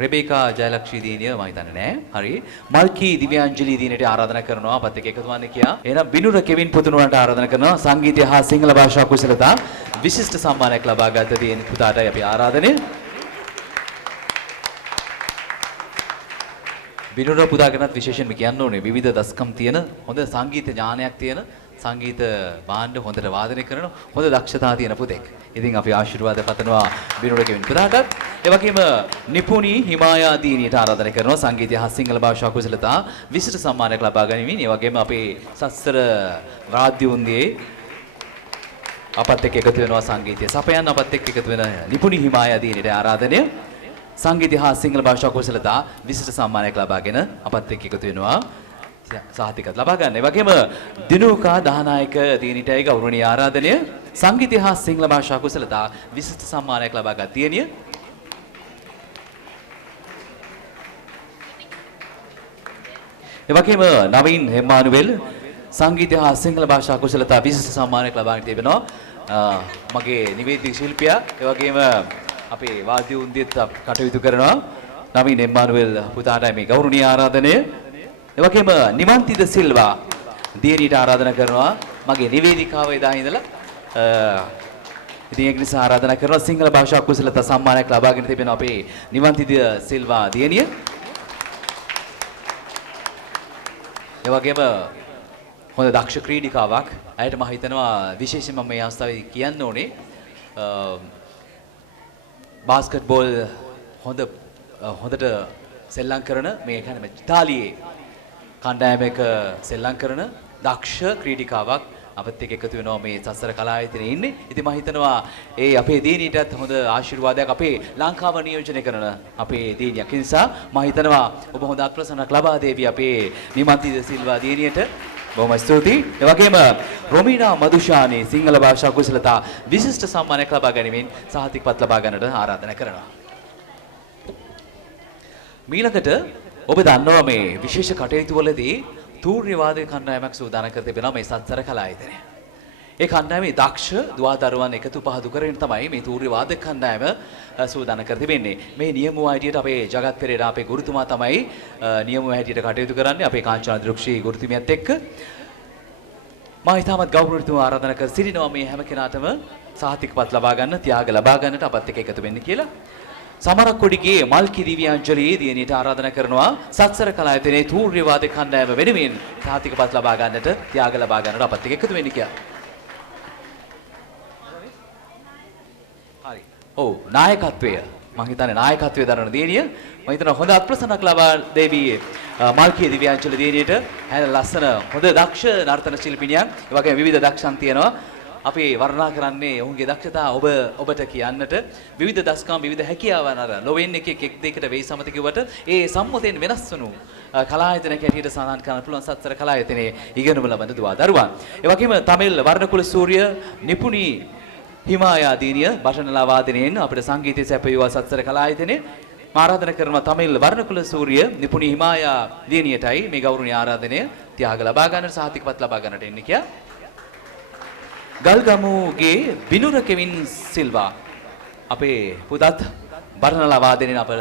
රෙබේකා ජයලක්ෂී දිනිය මම හිතන්නේ නෑ. හරි. මල්කී දිව්‍යාංජලි දිනේට ආරාධනා කරනවා අපත් එක්ක එකතු වෙන්න කියා. එහෙනම් බිනුර කෙවින් පුතුණුවන්ට ආරාධනා කරනවා සංගීතය හා සිංහල භාෂා කුසලතා විශිෂ්ට සම්මානයක් ලබා ගත තියෙන පුතාටයි අපි ආරාධනය. බිනුර පුතාගෙනත් විශේෂයෙන්ම කියන්න ඕනේ විවිධ දස්කම් තියෙන හොඳ සංගීත ඥානයක් තියෙන සංගීත භාණ්ඩ හොඳට වාදනය කරන හොඳ දක්ෂතා තියෙන පුතෙක්. ඉතින් අපි ආශිර්වාද පතනවා බිනුර කෙවින් පුතාටත්. ඒ වගේම නිපුණී හිමායා දීනියට ආරාධනා කරනවා සංගීතය හා සිංහල භාෂා කුසලතා විශිෂ්ට සම්මානයක් ලබා ගැනීමෙන්. ඒ වගේම අපේ සස්සර රාජ්‍යුන්ගේ අපත් එක්ක එකතු වෙනවා සංගීතය සපයන් අපත් එක්ක එකතු වෙන නිපුණී හිමායා දීනියට ආරාධනය. සංගීතය හා සිංහල භාෂා කුසලතා විශිෂ්ට සම්මානයක් ලබාගෙන අපත් එක්ක එකතු වෙනවා සාහිතිකත් ලබා ගන්න. ඒ වගේම දිනුකා දහනායක දිනිටයි ගෞරවනීය ආරාධනය සංගීතය හා සිංහල භාෂා කුසලතා විශිෂ්ට සම්මානයක් ලබා ගත් දිනිය. ඒ වගේම නවීන් හෙම්මානුවෙල් සංගීතය හා සිංහල භාෂා කුසලතා විශිෂ්ට සම්මානයක් ලබා ගන්න තිබෙනවා. මගේ නිවේදික ශිල්පියා ඒ වගේම අපේ වාද්‍ය උන්දියත් කටයුතු කරනවා. නවීන් හෙම්මානුවෙල් පුතාටයි මේ ගෞරවනීය ආරාධනය. ඒ වගේම නිමන්තිද සිල්වා දියණියට ආරාධනා කරනවා මගේ නිවේදිකාව එදා ඉඳලා ඉතින් ඒක නිසා ආරාධනා කරනවා සිංහල භාෂා කුසලතා සම්මානයක් ලබාගෙන තිබෙන අපේ නිමන්තිද සිල්වා දියණිය. ඒ වගේම හොඳ දක්ෂ ක්‍රීඩිකාවක් ඇයට මම හිතනවා විශේෂයෙන්ම මේ අවස්ථාවේ කියන්න ඕනේ බාස්කට් බෝල් හොඳට සෙල්ලම් කරන මේ කියන්නේ ඉතාලියේ කණ්ඩායමක සෙල්ලම් කරන දක්ෂ ක්‍රීඩිකාවක් අපත් එක්ක එකතු වෙනවා මේ සසර කලායතනයේ ඉන්නේ. ඉතින් මම හිතනවා ඒ අපේ දිනියටත් හොඳ ආශිර්වාදයක් අපේ ලංකාව නියෝජනය කරන අපේ දිනියක්. ඒ නිසා මම හිතනවා ඔබ හොඳ අත්ප්‍රසන්නක් ලබා දෙවි අපේ නිමන්තිද සිල්වා දිනියට. බොහොම ස්තුතියි. ඒ වගේම රොමීනා මදුෂානි සිංහල භාෂා කුසලතා විශිෂ්ට සම්මානයක් ලබා ගැනීමෙන් සහතිකපත් ලබා ගන්නට ආරාධනා කරනවා. මීළඟට ඔබ දන්නවා මේ විශේෂ කටයුතු වලදී තූර්ය වාදක කණ්ඩායමක් සූදානම් කර තිබෙනවා මේ සත්සර කලායතනය. ඒ කණ්ඩායමේ දක්ෂ දුවදරුවන් එකතු පහදු කරගෙන තමයි මේ තූර්ය වාදක කණ්ඩායම සූදානම් කර තිබෙන්නේ. මේ නියමුව හැටියට අපේ ජගත් පෙරේරා අපේ ගුරුතුමා තමයි නියමුව හැටියට කටයුතු කරන්නේ අපේ කාංචන දෘක්ෂී ගුරුතුමියත් එක්ක. මා ඊටමත් ගෞරවණීයව ආරාධනා කර සිටිනවා මේ හැම කෙනාටම සාහිතිකපත් ලබා ගන්න, ත්‍යාග ලබා ගන්නට අපත් එක්ක එකතු වෙන්න කියලා. සමරක්කොඩිගේ මල්කී දිව්‍යාංජලි දියණියට ආරාධනා කරනවා සත්සර කලායතනයේ තූර්ය වාදක කණ්ඩායම වෙනුවෙන් සාහිතිකපත් ලබා ගන්නට, ත්‍යාග ලබා ගන්නට අපත් එක්ක එකතු වෙන්න කියලා. හරි. ඔව් නායකත්වය මම හිතන්නේ නායකත්වයේ දරන දියණිය මම හිතනවා හොඳ අත්ප්‍රසන්නක් ලබා දෙවි මල්කී දිව්‍යාංජලි දියණියට. හැන ලස්සන හොඳ දක්ෂ නර්තන ශිල්පිනියක්. ඒ වගේම විවිධ දක්ෂන් තියෙනවා. අපි වර්ණනා කරන්නේ ඔවුන්ගේ දක්ෂතා ඔබට කියන්නට විවිධ දස්කම් විවිධ හැකියාවන් අර ලොවෙන් එක දෙකට වෙයි සමත කිව්වට ඒ සම්මුතියෙන් වෙනස් වුණු කලායතනක හැටියට සඳහන් කරන්න පුළුවන් සත්සර කලායතනයේ ඉගෙනුම ලබන දුවා දරුවන්. ඒ වගේම තමිල් වර්ණකුල සූර්ය නිපුණී හිමායා දිනිය බටනලා වාදනයෙන් අපිට සංගීතය සැපයුවා සත්සර කලායතනයේ ආරාධනා කරනවා තමිල් වර්ණකුල සූර්ය නිපුණී හිමායා දිනියටයි මේ ගෞරවනීය ආරාධනය ත්‍යාග ලබා ගන්නට සාහිතිකපත් ලබා ගන්නට එන්නේ කියා. ගල්ගමුගේ බිනුර කෙවින් සිල්වා අපේ පුතත් බරණලා වාදනයෙන් අපට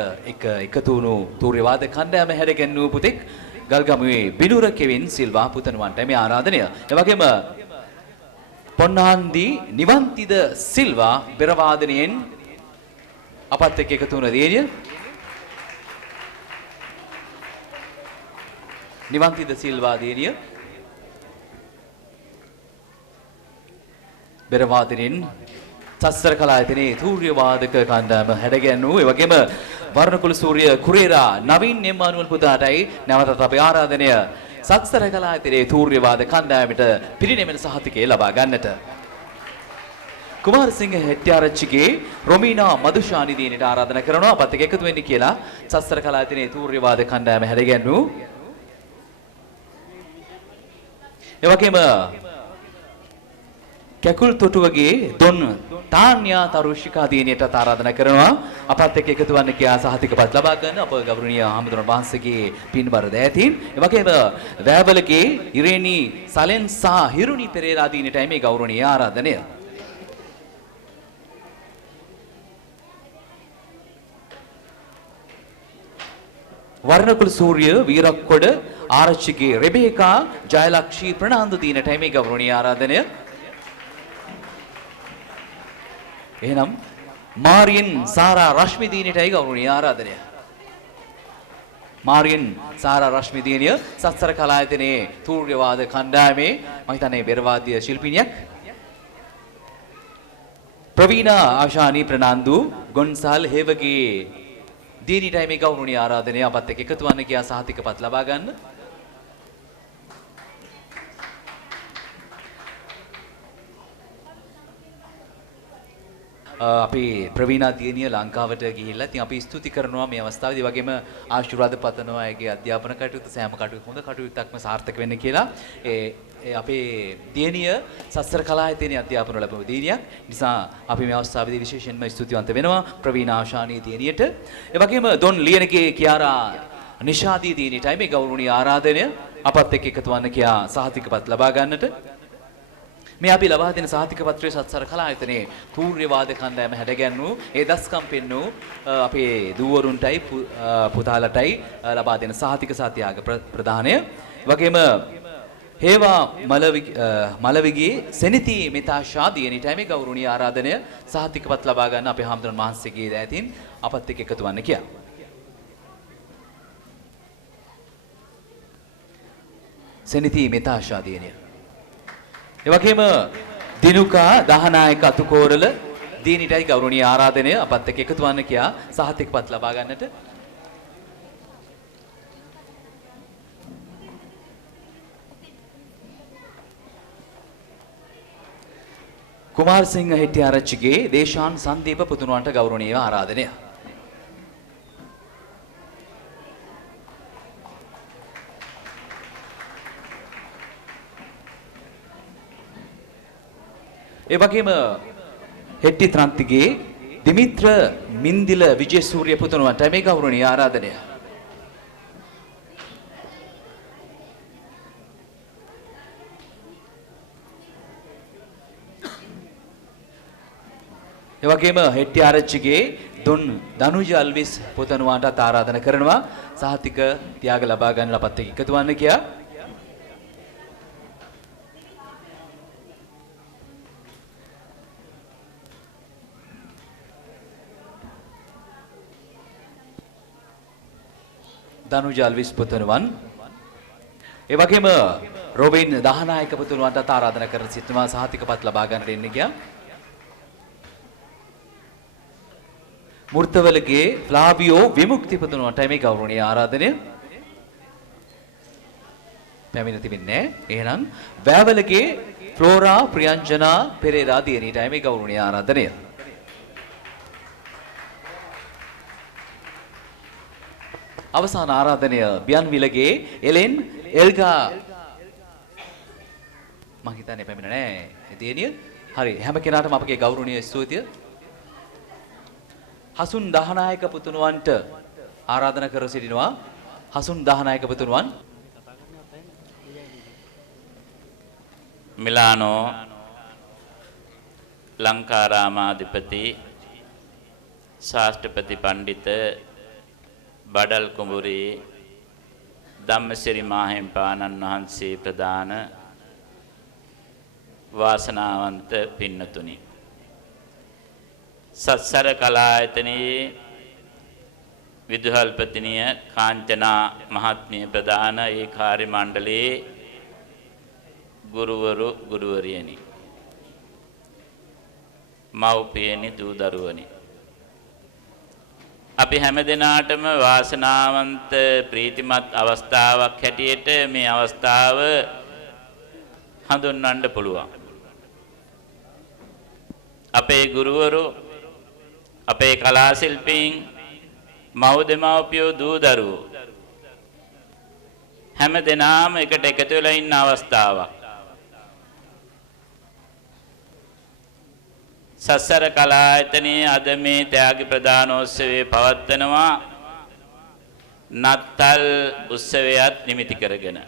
එකතු වුණු තූර්ය වාදක කණ්ඩායම හැරගෙන්නු පුතෙක් ගල්ගමුවේ බිනුර කෙවින් සිල්වා පුතණුවන්ට මේ ආරාධනය. ඒ වගේම පොන්නාන්දි නිවන්තිද සිල්වා බෙර වාදනයෙන් අපත් එක්ක එකතු වුණ දියණිය නිවන්තිද සිල්වා දියණිය බෙර වාදනයෙන් සත්සර කලායතනයේ තූර්ය වාදක කණ්ඩායම හැඩගැන්වූ ඒ වගේම වර්ණකුල සූර්ය කුරේරා නවීන් එම්මානුවල් පුතාටයි නැවතත් අපේ ආරාධනය සත්සර කලායතනයේ තූර්ය වාදක කණ්ඩායමට පිරිනැමෙන සහතිකය ලබා ගන්නට. කුමාරසිංහ හෙට්ටිආරච්චිගේ රොමීනා මදුෂානි දිනේට ආරාධනා කරනවා අපත් එක්ක එකතු වෙන්න කියලා සත්සර කලායතනයේ තූර්ය වාදක කණ්ඩායම හැඩගැන්වූ ඒ වගේම කැකුල් තොටුවගේ දොන් තාන්‍යා තරුෂිකා දිනේට ආරාධනා කරනවා අපත් එක්ක එකතු වන්න කියා සහතිකපත් ලබා ගන්න අප ගෞරවනීය හමුදුරන් වහන්සේගේ පින්බර දෑතින් ඒ වගේම වැවලගේ ඉරේනි සලෙන් සහ හිරුනි පෙරේරා දිනේටයි මේ ගෞරවනීය ආරාධනය. වර්ණකුල සූර්ය වීරක්කොඩ ආරච්චිගේ රෙබේකා ජයලක්ෂී ප්‍රනාන්දු දිනටයි මේ ගෞරවනීය ආරාධනය. එහෙනම් මාරියන් සාරා රශ්මි දිනටයි ගෞරවනීය ආරාධනය. මාරියන් සාරා රශ්මි දිනිය සත්සර කලායතනයේ තූර්ය වාද කණ්ඩායමේ මම හිතන්නේ බෙරවාද්‍ය ශිල්පිනියක්. ප්‍රවීණා ආශානී ප්‍රනාන්දු ගොන්සාල් හේවගේ දිනටයි මේ ගෞරවනීය ආරාධනය අපත් එක්ක එකතු වන්න කියා සහතිකපත් ලබා ගන්න. අපි ප්‍රවීණා දියණිය ලංකාවට ගිහිල්ලා ඉතින් අපි ස්තුති කරනවා මේ අවස්ථාවේදී වගේම ආශිර්වාද පතනවා ඒගේ අධ්‍යාපන කටයුතු සෑම කටයුතු හොඳ කටයුත්තක්ම සාර්ථක වෙන්න කියලා. අපේ දියණිය සස්තර කලායතනයේ අධ්‍යාපන ලැබුණු දියණියක්. නිසා අපි මේ අවස්ථාවේදී විශේෂයෙන්ම ස්තුතිවන්ත වෙනවා ප්‍රවීණා ආශානී දියණියට. ඒ වගේම දොන් ලියනගේ කියාරා නිෂාදී දියණියටයි මේ ගෞරවනීය ආරාධනය අපත් එක්ක එකතු වන්න කියා සහතිකපත් ලබා ගන්නට. මේ අපි ලබා දෙන සහතික පත්‍රයේ සත්සර කලායතනයේ තූර්ය වාද කණ්ඩායම හැඩගැන්වූ ඒ දස්කම් පෙන්වූ අපේ දූවරුන්ටයි පුතාලටයි ලබා දෙන සහතික සත්‍යාග ප්‍රදානය. වගේම හේවා මලවිගේ සෙනිති මිතාෂා දියණියටයි මේ ගෞරවනීය ආරාධනය සහතිකපත් ලබා ගන්න අපේ හාමුදුරන් වහන්සේගේ දෑතින් අපත් එක්ක එකතු වන්න කියා. සෙනිති මිතාෂා දියණිය. ඒ වගේම දිනුකා දහනායක අතුකෝරල දිනීටයි ගෞරවනීය ආරාධනය අපත් එක්ක එකතු වන්න කියා සහතිකපත් ලබා ගන්නට. කුමාරසිංහ හෙට්ටිආරච්චිගේ දේශාන් සංදීප පුතුණුවන්ට ගෞරවනීය ආරාධනය. ඒ වගේම හෙට්ටි ත්‍රන්තිගේ දිමිත්‍ර මින්දිල විජේසූරිය පුතුණුවන්ට මේ ගෞරවනීය ආරාධනය. ඒ වගේම හෙට්ටි ආරච්චිගේ දොන් දනුජ අල්විස් පුතණුවන්ට ආරාධනා කරනවා සහතික ත්‍යාග ලබා ගන්න අපත් එක්ක එකතු වන්න කියා. දනුජ අල්විස් පුතණුවන් ඒ වගේම රොබින් දහනායක පුතණුවන්ට ආරාධනා කර සිටනවා සහතිකපත් ලබා ගන්නට එන්න කියා. මුර්තවලගේ ෆ්ලාවියෝ විමුක්ති පුතණුවන්ට මේ ගෞරවනීය ආරාධනය. පැමිණ තිබෙන්නේ. එහෙනම් වැවලගේ ෆ්ලෝරා ප්‍රියංජනා පෙරේරා දියණියට මේ ගෞරවනීය ආරාධනය. අවසාන ආරාධනය බියන්විලගේ එලෙන් එල්ගා මම හිතන්නේ පැමිණ නැහැ දියණිය. හරි හැම කෙනාටම අපගේ ගෞරවනීය ස්තුතිය. හසුන් දහනායක පුතුණුවන්ට ආරාධනා කර සිටිනවා. හසුන් දහනායක පුතුණුවන් මිලානෝ ලංකාරාමාධිපති ශාස්ත්‍රපති පණ්ඩිත බඩල් කුඹුරේ ධම්මසිරි මාහිම්පාණන් වහන්සේ ප්‍රදාන වාසනාවන්ත පින්නතුනි, සත්සර කලායතනයේ විදුහල්පතිනිය කාංචනා මහත්මිය ප්‍රදාන ඒ කාර්ය මණ්ඩලයේ ගුරුවරු ගුරුවරියනි, මව්පියනි, දූ දරුවනි, අපි හැම දිනාටම වාසනාවන්ත ප්‍රීතිමත් අවස්ථාවක් හැටියට මේ අවස්ථාව හඳුන්වන්න පුළුවන්. අපේ ගුරුවරු, අපේ කලා ශිල්පීන්, මව් දෙමව්පියෝ, දූ දරුවෝ හැම දිනාම එකට එකතු වෙලා ඉන්න අවස්ථාවක්. සසර කලායතනයේ අද මේ ත්‍යාග ප්‍රදානෝත්සවයේ පවත්වනවා නත්තල් උත්සවයත් නිමිති කරගෙන.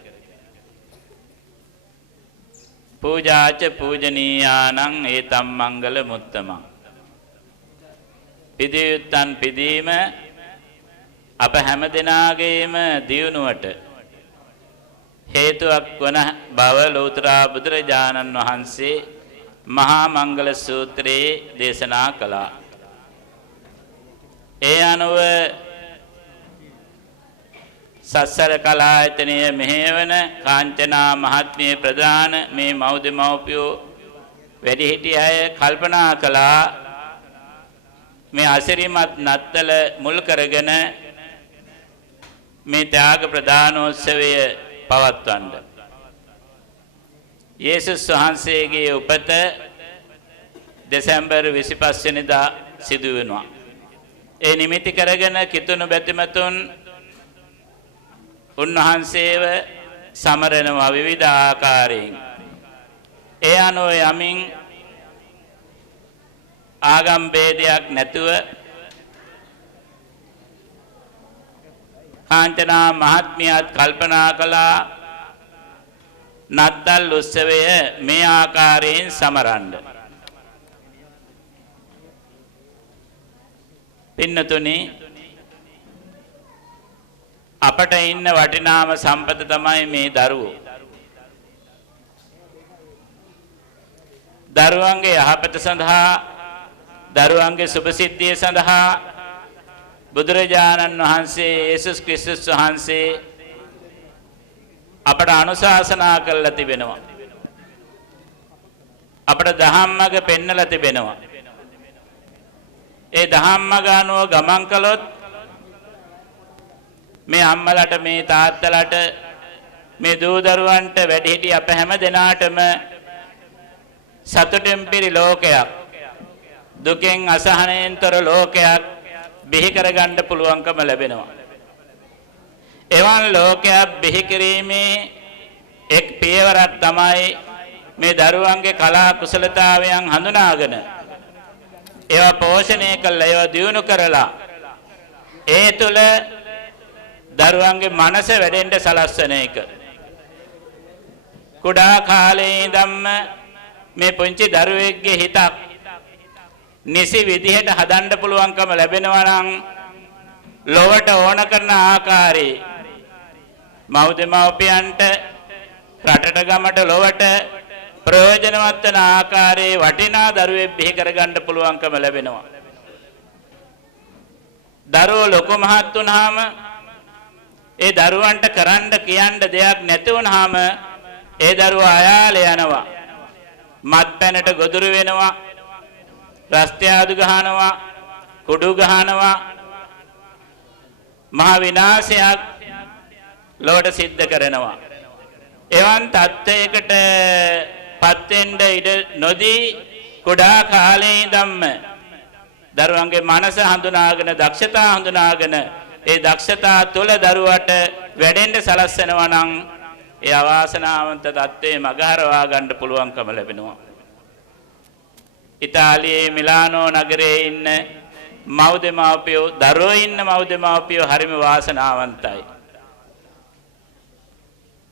පූජාච පූජනීයානං ඒතම් මංගල මුත්තමං. පිදියුත්තන් පිදීම, අප හැම දෙනාගේම දියුණුවට හේතුවක් වන බව ලෞතර බුදුරජාණන් වහන්සේ මහා මංගල සූත්‍රයේ දේශනා කළා. ඒ අනුව සස්සර කලායතනයේ මෙහෙවන කාංචනා මහත්මිය ප්‍රදාන මේ මව්දෙමව්පියෝ වැඩිහිටි අය කල්පනා කළා මේ අසිරිමත් නත්තල මුල් කරගෙන මේ ත්‍යාග ප්‍රදානෝත්සවය පවත්වන්න. යේසුස් වහන්සේගේ උපත දෙසැම්බර් 25 වෙනිදා සිදු වෙනවා. ඒ නිමිති කරගෙන කිතුණු බැතිමතුන් උන්වහන්සේව සමරනවා විවිධ ආකාරයෙන්. ඒ අනුව යමින් ආගම් ભેදයක් නැතුව කාංචනා මහත්මියත් කල්පනා කළා නත්තල් උත්සවය මේ ආකාරයෙන් සමරන්න. පින්නතුනි අපට ඉන්න වටිනාම සම්පත තමයි මේ දරුවෝ. දරුවන්ගේ යහපත සඳහා දරුවන්ගේ සුභසිද්ධිය සඳහා බුදුරජාණන් වහන්සේ යේසුස් ක්‍රිස්තුස් වහන්සේ අපට අනුශාසනා කරලා තිබෙනවා. අපට දහම්මග පෙන්වලා තිබෙනවා. ඒ දහම්මග අනුව ගමන් කළොත් මේ අම්මලට මේ තාත්තලට මේ දූ දරුවන්ට වැඩිහිටි අප හැම දෙනාටම සතුටෙන් පිරි ලෝකයක් දුකෙන් අසහනයෙන්තර ලෝකයක් බිහි කරගන්න පුළුවන්කම ලැබෙනවා. එවන් ලෝකයක් බිහි කිරීමේ එක් පියවරක් තමයි මේ දරුවන්ගේ කලා කුසලතාවයන් හඳුනාගෙන ඒවා පෝෂණය කළා ඒවා දියුණු කරලා ඒ තුළ දරුවන්ගේ මනස වැඩෙන්න සලස්වන එක. කුඩා කාලේ ඉඳන්ම මේ පුංචි දරුවෙක්ගේ හිතක් නිසි විදිහට හදන්න පුළුවන්කම ලැබෙනවා නම් ලොවට ඕන කරන ආකාරයේ මව්දෙමව්පියන්ට රටට ගමට ලොවට ප්‍රයෝජනවත් වන ආකාරයේ වටිනා දරුවෙක් බිහි කරගන්න පුළුවන්කම ලැබෙනවා. දරුවෝ ලොකු මහත් වුණාම ඒ දරුවන්ට කරන්න කියන්න දෙයක් නැති වුණාම ඒ දරුවා අයාලේ යනවා. මත්පැනට ගොදුරු වෙනවා. රස්තියාදු ගහනවා. කුඩු ගහනවා. මහ විනාශයක් ලොවට සිද්ධ කරනවා. එවන් තත්ත්වයකට පත් වෙන්න ඉඩ නොදී කුඩා කාලේ ඉඳන්ම දරුවන්ගේ මනස හඳුනාගෙන දක්ෂතා හඳුනාගෙන ඒ දක්ෂතා තුළ දරුවට වැඩෙන්න සලස්වනවා නම් ඒ අවාසනාවන්ත තත්ත්වයේ මගහරවා ගන්න පුළුවන්කම ලැබෙනවා. ඉතාලියේ මිලානෝ නගරයේ ඉන්න මව්දෙමව්පියෝ දරුවෝ ඉන්න මව්දෙමව්පියෝ හරිම වාසනාවන්තයි.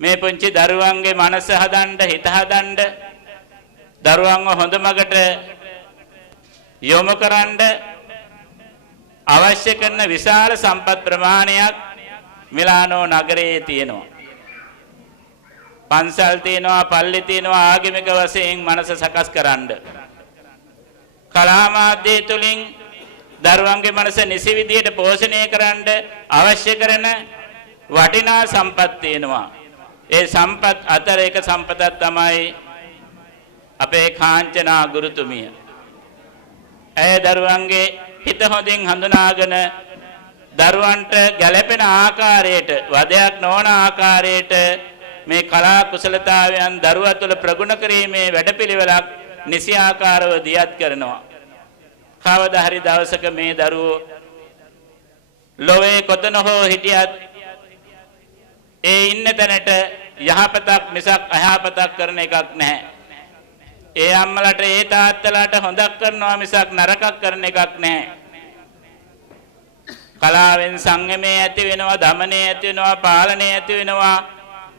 මේ පුංචි දරුවන්ගේ මනස හදන්න හිත හදන්න දරුවන්ව හොඳ මගට යොමු කරන්න අවශ්‍ය කරන විශාල සම්පත් ප්‍රමාණයක් මිලානෝ නගරයේ තියෙනවා. පන්සල් තියෙනවා, පල්ලි තියෙනවා, ආගමික වශයෙන් මනස සකස් කරන්න. කලා මාධ්‍ය තුලින් දරුවන්ගේ මනස නිසි විදියට පෝෂණය කරන්න අවශ්‍ය කරන වටිනා සම්පත් තියෙනවා. ඒ සම්පත් අතර එක සම්පතක් තමයි අපේ කාංචනා ගුරුතුමිය. ඇය දරුවන්ගේ හිත හොඳින් හඳුනාගෙන දරුවන්ට ගැළපෙන ආකාරයට වදයක් නොවන ආකාරයට මේ කලා කුසලතාවයන් දරුවා තුළ ප්‍රගුණ කිරීමේ වැඩපිළිවෙලක් නිසි ආකාරව දියත් කරනවා. කවදා හරි දවසක මේ දරුවෝ ලෝකේ කොතන හෝ හිටියත් ඒ ඉන්න තැනට යහපතක් මිසක් අයහපතක් කරන එකක් නැහැ. ඒ අම්මලට ඒ තාත්තලාට හොඳක් කරනවා මිසක් නරකක් කරන එකක් නැහැ. කලාවෙන් සංයමයේ ඇති වෙනවා, දමනයේ ඇති වෙනවා, පාලනයේ ඇති වෙනවා.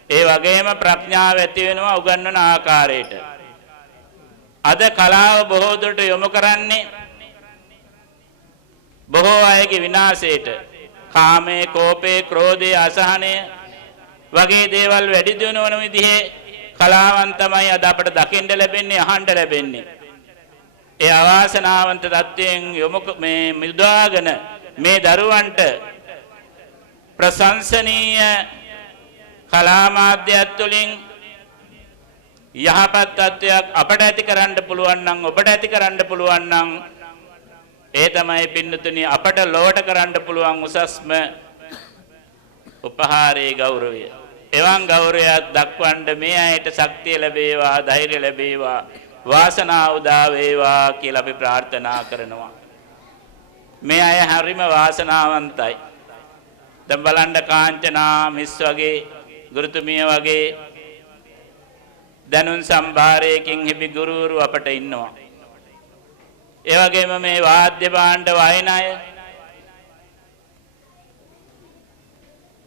ඒ වගේම ප්‍රඥාව ඇති වෙනවා උගන්වන ආකාරයට. අද කලාව බොහෝ දුරට යොමු කරන්නේ බොහෝ අයගේ විනාශයට. කාමයේ, කෝපේ, ක්‍රෝධයේ, අසහනය වගේ දේවල් වැඩි දියුණු වන විදිහේ කලාවන් තමයි අද අපට දකින්න ලැබෙන්නේ, අහන්න ලැබෙන්නේ. ඒ අවාසනාවන්ත තත්වයෙන් යොමු මේ මිදාගෙන මේ දරුවන්ට ප්‍රශංසනීය කලා මාධ්‍යයත් තුළින් යහපත් තත්වයක් අපට ඇති කරන්න පුළුවන් නම්, ඔබට ඇති කරන්න පුළුවන් නම්, ඒ තමයි පින්නතුනි අපට ලොවට කරන්න පුළුවන් උසස්ම උපහාරයේ ගෞරවය. එවන් ගෞරවයක් දක්වන්න මේ අයට ශක්තිය ලැබේවා, ධෛර්ය ලැබේවා, වාසනාව උදා වේවා කියලා අපි ප්‍රාර්ථනා කරනවා. මේ අය හරිම වාසනාවන්තයි. දැන් බලන්න කාංචනා මිස් වගේ, ගුරුතුමිය වගේ දැනුම් සම්භාරයකින් හිපි ගුරුවරු අපට ඉන්නවා. ඒ වගේම මේ වාද්‍ය භාණ්ඩ වයින් අය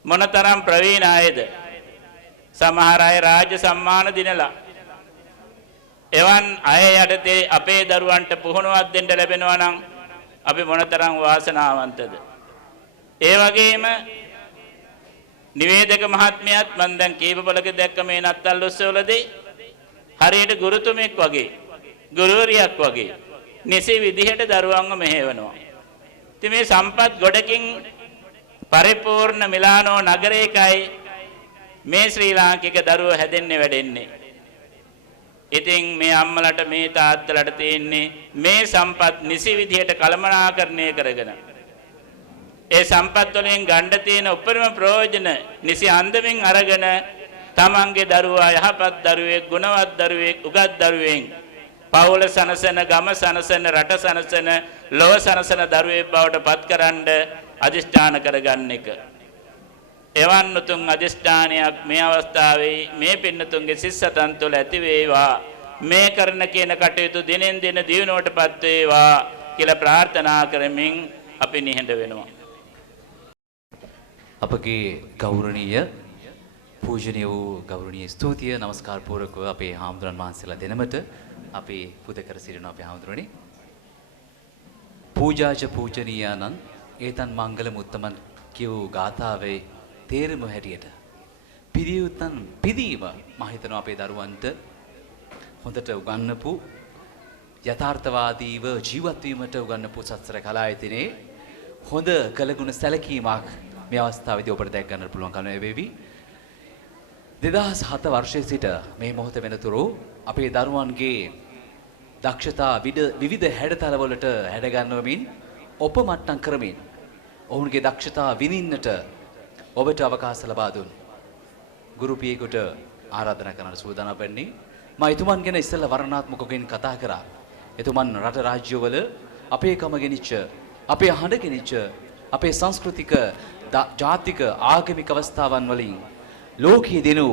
මොනතරම් ප්‍රවීණ අයද? සමහර අය රාජ්‍ය සම්මාන දිනලා. එවන් අය යටතේ අපේ දරුවන්ට පුහුණුවක් දෙන්න ලැබෙනවා නම් අපි මොනතරම් වාසනාවන්තද? ඒ වගේම නිවේදක මහත්මියත් මම දැන් කීප පළක දැක්ක මේ නත්තල් උත්සවවලදී හරියට ගුරුතුමෙක් වගේ, ගුරුවරියක් වගේ නිසි විදිහට දරුවන්ව මෙහෙවනවා. ඉතින් මේ සම්පත් ගොඩකින් පරිපූර්ණ මිලානෝ නගරයකයි මේ ශ්‍රී ලාංකික දරුවෝ හැදෙන්නේ වැඩෙන්නේ. ඉතින් මේ අම්මලට මේ තාත්තලට තියෙන්නේ මේ සම්පත් නිසි විදිහට කළමනාකරණය කරගෙන ඒ සම්පත් වලින් ගන්න තියෙන උපරිම ප්‍රයෝජන නිසි අන්දමින් අරගෙන තමන්ගේ දරුවා යහපත් දරුවෙක්, ගුණවත් දරුවෙක්, උගත් දරුවෙක්, පවුල සනසන, ගම සනසන, රට සනසන, ලොව සනසන දරුවෙක් බවට පත්කරන්න අදිෂ්ඨාන කරගන්න එක. එවන් උතුම් අදිෂ්ඨානයක් මේ අවස්ථාවේ මේ පින්නතුන්ගේ සිස්සතන් තුළ ඇති වේවා. මේ කරන කියන කටයුතු දිනෙන් දින දියුණුවටපත් වේවා කියලා ප්‍රාර්ථනා කරමින් අපි නිහඬ වෙනවා. අපගේ ගෞරවනීය පූජනීය වූ ගෞරවනීය ස්තුතිය නමස්කාර පූර්වකව අපේ හාමුදුරන් වහන්සේලා දෙනමට අපි පුද කර සිටිනවා. අපේ හාමුදුරනේ පූජාච පූජනීයානං ඒතන් මංගල මුත්තමන් කියූ ගාථාවේ තේරුම හැටියට පිරියුත්තන් පිදීම මම හිතනවා අපේ දරුවන්ට හොඳට උගන්වපු යථාර්ථවාදීව ජීවත් වීමට උගන්වපු සත්‍සර කලායතනයේ හොඳ කළගුණ සැලකීමක් මේ අවස්ථාවේදී ඔබට දැක් ගන්නට පුළුවන් කම වේවි. 2007 වර්ෂයේ සිට මේ මොහොත වෙනතුරු අපේ දරුවන්ගේ දක්ෂතා විවිධ හැඩතලවලට හැඩ ගන්නවමින් ඔපමට්ටම් කරමින් ඔවුන්ගේ දක්ෂතා විඳින්නට ඔබට අවකාශ ලබා දුන් ගුරු පියෙකුට ආරාධනා කරන්න සූදානම් වෙන්නේ. මම එතුමන් ගැන ඉස්සෙල්ලා වර්ණනාත්මකවකින් කතා කරා. එතුමන් රට රාජ්‍යවල අපේ කම ගෙනිච්ච, අපේ හඬ ගෙනිච්ච, අපේ සංස්කෘතික, ජාතික, ආගමික අවස්ථාවන් වලින් ලෝකයේ දෙනු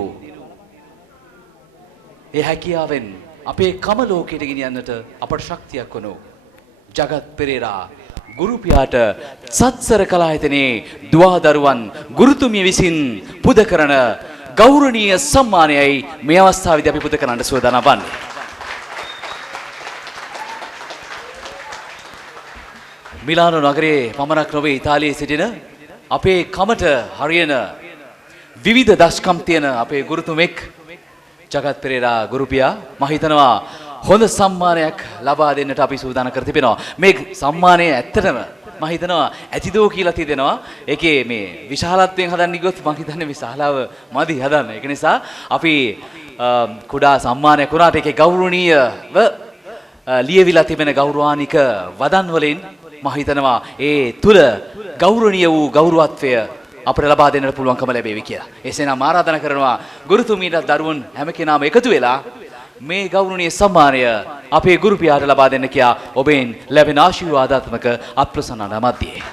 ඒ හැකියාවෙන් අපේ කම ලෝකයට ගෙනියන්නට අපට ශක්තියක් වනු ජගත් පෙරේරා ගුරුපියාට සත්සර කලායතනයේ දුවා දරුවන් ගුරුතුමිය විසින් පුද කරන ගෞරවනීය සම්මානයයි මේ අවස්ථාවේදී අපි පුද කරන්න සූදානම් වන්නේ. මිලානෝ නගරයේ පමණක් නොවේ ඉතාලියේ සිටින අපේ කමට හරියන විවිධ දස්කම් තියෙන අපේ ගුරුතුමෙක් ජගත් පෙරේරා ගුරුපියා මම හිතනවා හොඳ සම්මානයක් ලබා දෙන්නට අපි සූදානම් කර තිබෙනවා. මේ සම්මානය ඇත්තටම මම හිතනවා ඇතිදෝ කියලා තියදෙනවා. ඒකේ මේ විශාලත්වයෙන් හදන්න ගියොත් මම හිතන්නේ විශාලව මදි හදන්න. ඒක නිසා අපි කුඩා සම්මානයක් වුණාට ඒකේ ගෞරවණීයව ලියවිලා තිබෙන ගෞරවානික වදන් වලින් මම හිතනවා ඒ තුල ගෞරවණීය වූ ගෞරවත්වය අපට ලබා දෙන්නට පුළුවන්කම ලැබෙවි කියලා. එසේනම් ආරාධනා කරනවා ගුරුතුමීට දරුවන් හැම කෙනාම එකතු වෙලා මේ ගෞරවනීය සම්මානය අපේ ගුරුපියාට ලබා දෙන්න කියා ඔබෙන් ලැබෙන ආශිර්වාදාත්මක අප්‍රසන්නන මැදියේ.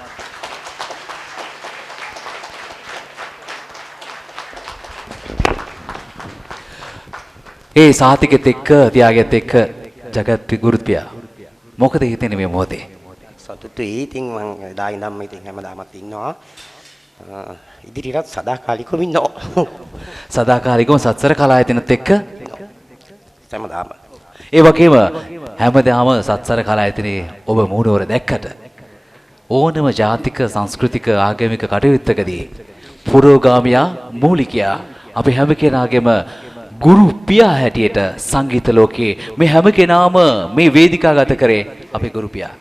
ඒ සාතිකෙත් එක්ක තියාගෙත් එක්ක ජගත් ගුරුපියා මොකද හිතෙන්නේ මේ මොහොතේ? සතුටුයි. ඉතින් මම එදා ඉඳන්ම ඉතින් හැමදාමත් ඉන්නවා. ඉදිරියට සදාකාලිකව ඉන්නවා. සදාකාලිකව සත්සර කලායතනත් එක්ක හැමදාම. ඒ වගේම හැමදාම සත්සර කලායතනයේ ඔබ මූණවර දැක්කට ඕනම ජාතික සංස්කෘතික ආගමික කටයුත්තකදී පුරෝගාමියා මූලිකයා අපි හැම කෙනාගේම ගුරු පියා හැටියට සංගීත ලෝකයේ මේ හැම කෙනාම මේ වේදිකාගත කරේ අපේ ගුරු පියා.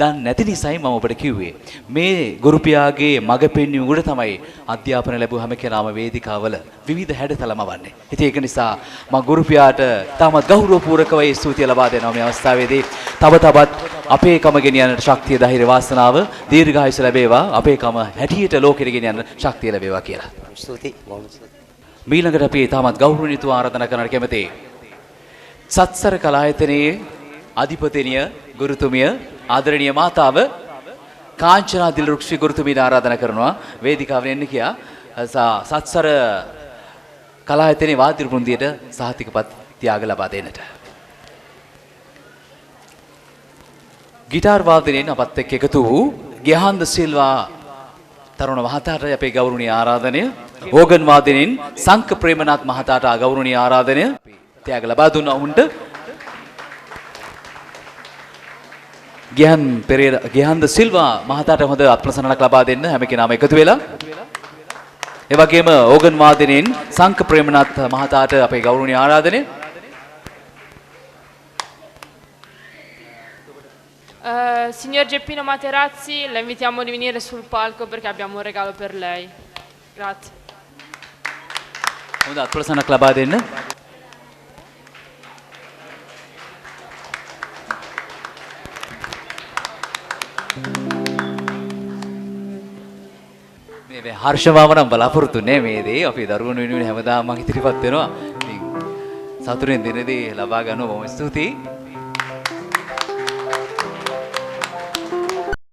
දන්නේ නැති නිසායි මම ඔබට කිව්වේ මේ ගුරු පියාගේ මඟ පෙන්වීම උඩ තමයි අධ්‍යාපන ලැබුව හැම කෙනාම වේදිකාවල විවිධ හැඩතලම වන්නේ. ඉතින් ඒක නිසා මම ගුරු පියාට තාමත් ගෞරවපූර්වකව ස්තුතිය ලබා දෙනවා මේ අවස්ථාවේදී. තව තවත් අපේ කම ගෙනියන්නට ශක්තිය ධෛර්ය වාසනාව දීර්ඝායුෂ ලැබේවා. අපේ කම හැටියට ලෝකෙට ගෙනියන්න ශක්තිය ලැබේවා කියලා. ස්තුති බොහොම ස්තුති. ඊළඟට අපි තාමත් ගෞරවණීයව ආරාධනා කරන්න කැමතියි. සත්සර කලායතනයේ අධිපතිනිය ගුරුතුමිය ආදරණීය මාතාව කාංචනා දිල්රුක්ෂි ගුරුතුමීට ආරාධනා කරනවා වේදිකාවට එන්න කියා සත්සර කලායතනයේ වාද්‍ය වෘන්දයට සහතිකපත් ත්‍යාග ලබා දෙන්නට. ගිටාර් වාදනයෙන් අපත් එක්ක එකතු වූ ග්‍යහන්ද සිල්වා තරුණ මහතාට අපේ ගෞරවනීය ආරාධනය. ඕගන් වාදනයෙන් සංක ප්‍රේමනාත් මහතාට ගෞරවනීය ආරාධනය ත්‍යාග ලබා දුන්නා වුන්ට. ග්‍යහන්ද සිල්වා මහතාට හොඳ අත්ප්‍රසන්නක් ලබා දෙන්න හැම කෙනාම එකතු වෙලා. ඒ වගේම ඕගන් වාදනයෙන් සංක ප්‍රේමනාත් මහතාට අපේ ගෞරවනීය ආරාධනය. Signor Geppino Materazzi, la invitiamo di venire sul palco perché abbiamo un regalo per lei. Grazie. හොඳ අත්ප්‍රසන්නක් ලබා දෙන්න. මේ හර්ෂමාව නම් බලාපොරොත්තු නෑ මේ දේ. අපි දරුවෝ වෙනුවෙන් හැමදාම මම ඉදිරිපත් වෙනවා. ඉතින් සතුටින් දිනදී ලබා ගන්නවා. බොහොම ස්තුතියි.